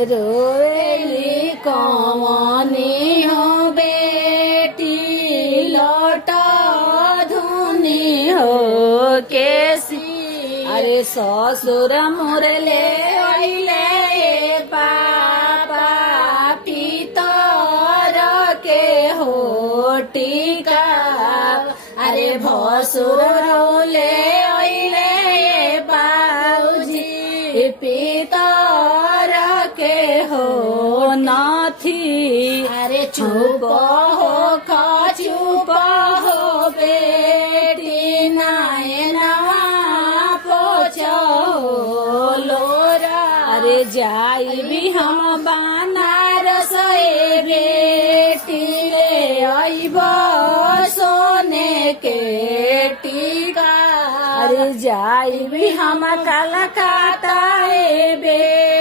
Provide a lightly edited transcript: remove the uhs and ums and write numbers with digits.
रोएली कौनी हो बेटी लौट धुनी हो केसी। अरे ससुर मुरले अइले पापा पितर के हो टीका। अरे भसुर रोले अइले बाबूजी पितर के हो नाथी। अरे चुप हो बेटी नायनवा पोछो लोरा। अरे जाई भी हम बनारस ए बेटी ले आइब सोने के टीका। अरे जाई भी हम कलकत्ता ए बेटी